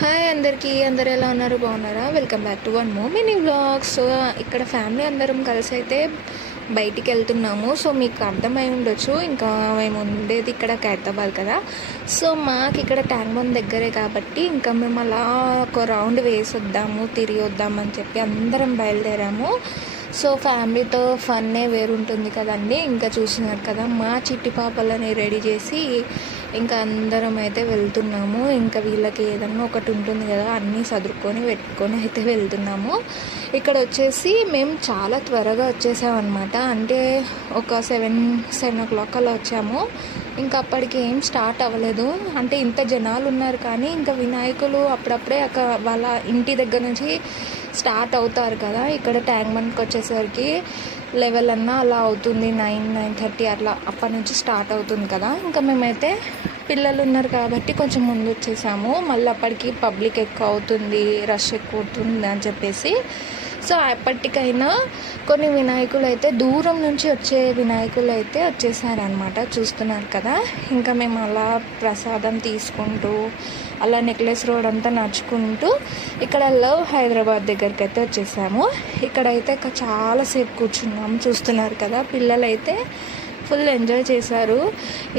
Hi అందరికీ, అందరు ఎలా ఉన్నారు? బాగున్నారా? Welcome back to one more mini vlog. So ఇక్కడ ఫ్యామిలీ అందరం కలిసి అయితే బయటికి వెళ్తున్నాము. సో మీకు అర్థమై ఉండొచ్చు, ఇంకా మేము ఉండేది ఇక్కడ ఖైరతాబాద్ కదా. సో మాకు ఇక్కడ ట్యాంక్ బండ్ దగ్గరే కాబట్టి ఇంకా మేము అలా ఒక రౌండ్ వేసి వద్దాము, తిరిగి వద్దామని చెప్పి అందరం బయలుదేరాము. సో ఫ్యామిలీతో ఫన్నే వేరుంటుంది కదండి. ఇంకా చూసినారు కదా, మా చిట్టి పాపలని రెడీ చేసి ఇంకా అందరం అయితే వెళ్తున్నాము. ఇంకా వీళ్ళకి ఏదన్నా ఒకటి ఉంటుంది కదా, అన్నీ సదురుకొని పెట్టుకొని అయితే వెళ్తున్నాము. ఇక్కడ వచ్చేసి మేము చాలా త్వరగా వచ్చేసామన్నమాట. అంటే ఒక 7 o'clock అలా వచ్చాము. ఇంకా అప్పటికి ఏం స్టార్ట్ అవ్వలేదు. అంటే ఇంత జనాలు ఉన్నారు కానీ ఇంకా వినాయకులు అప్పుడప్పుడే వాళ్ళ ఇంటి దగ్గర నుంచి స్టార్ట్ అవుతారు కదా. ఇక్కడ ట్యాంక్ బండ్కి వచ్చేసరికి 11 అన్నా అలా అవుతుంది, 9-9:30 అట్లా అప్పటి నుంచి స్టార్ట్ అవుతుంది కదా. ఇంకా మేమైతే పిల్లలు ఉన్నారు కాబట్టి కొంచెం ముందు వచ్చేసాము. మళ్ళీ అప్పటికి పబ్లిక్ ఎక్కువ అవుతుంది, రష్ ఎక్కువ అవుతుంది అని చెప్పేసి. సో అప్పటికైనా కొన్ని వినాయకులు అయితే దూరం నుంచి వచ్చే వినాయకులు అయితే వచ్చేసారనమాట. చూస్తున్నారు కదా. ఇంకా మేము అలా ప్రసాదం తీసుకుంటూ అలా నెక్లెస్ రోడ్ అంతా నడుచుకుంటూ ఇక్కడ లవ్ హైదరాబాద్ దగ్గరికి అయితే వచ్చేసాము. ఇక్కడైతే చాలాసేపు కూర్చున్నాము. చూస్తున్నారు కదా, పిల్లలైతే ఫుల్ ఎంజాయ్ చేశారు.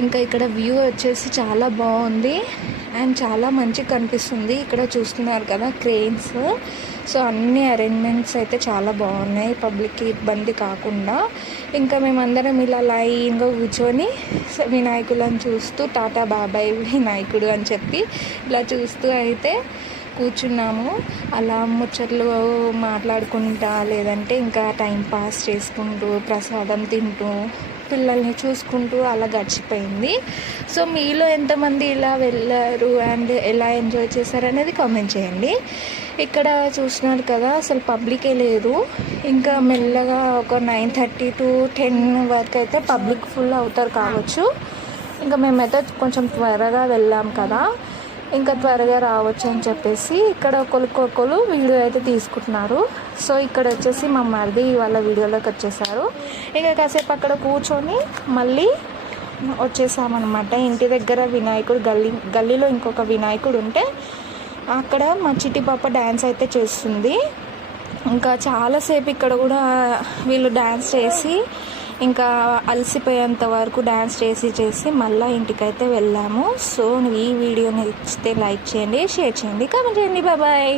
ఇంకా ఇక్కడ వ్యూ వచ్చేసి చాలా బాగుంది అండ్ చాలా మంచిగా కనిపిస్తుంది. ఇక్కడ చూస్తున్నారు కదా క్రెయిన్స్. సో అన్ని అరేంజ్మెంట్స్ అయితే చాలా బాగున్నాయి, పబ్లిక్కి ఇబ్బంది కాకుండా. ఇంకా మేమందరం ఇలా లైన్గా కూర్చొని వినాయకులను చూస్తూ టాటా బాబాయ్ వినాయకుడు అని చెప్పి ఇలా చూస్తూ అయితే కూర్చున్నాము. అలా ముచ్చట్లు మాట్లాడుకుంటా లేదంటే ఇంకా టైం పాస్ చేసుకుంటూ ప్రసాదం తింటూ పిల్లల్ని చూసుకుంటూ అలా గడిచిపోయింది. సో మీలో ఎంతమంది ఇలా వెళ్ళారు అండ్ ఎలా ఎంజాయ్ చేశారు అనేది కామెంట్ చేయండి. ఇక్కడ చూసినారు కదా, అసలు పబ్లికే లేదు. ఇంకా మెల్లగా ఒక 9:30 to 10 వరకు అయితే పబ్లిక్ ఫుల్ అవుతారు కావచ్చు. ఇంకా మేమైతే కొంచెం త్వరగా వెళ్ళాం కదా, ఇంకా త్వరగా రావచ్చు అని చెప్పేసి ఇక్కడ ఒకరు వీడియో అయితే తీసుకుంటున్నారు. సో ఇక్కడ వచ్చేసి మా మరిది వాళ్ళ వీడియోలోకి వచ్చేసారు. ఇంకా కాసేపు అక్కడ కూర్చొని మళ్ళీ వచ్చేసామన్నమాట. ఇంటి దగ్గర వినాయకుడు గల్లీలో ఇంకొక వినాయకుడు ఉంటే అక్కడ మా చిట్టి పాప డ్యాన్స్ అయితే చేస్తుంది. ఇంకా చాలాసేపు ఇక్కడ కూడా వీళ్ళు డ్యాన్స్ చేసి ఇంకా అలసిపోయేంత వరకు డ్యాన్స్ చేసి మళ్ళీ ఇంటికైతే వెళ్ళాము. సో ఈ వీడియోని నచ్చితే లైక్ చేయండి, షేర్ చేయండి, కామెంట్ చేయండి. బాయ్.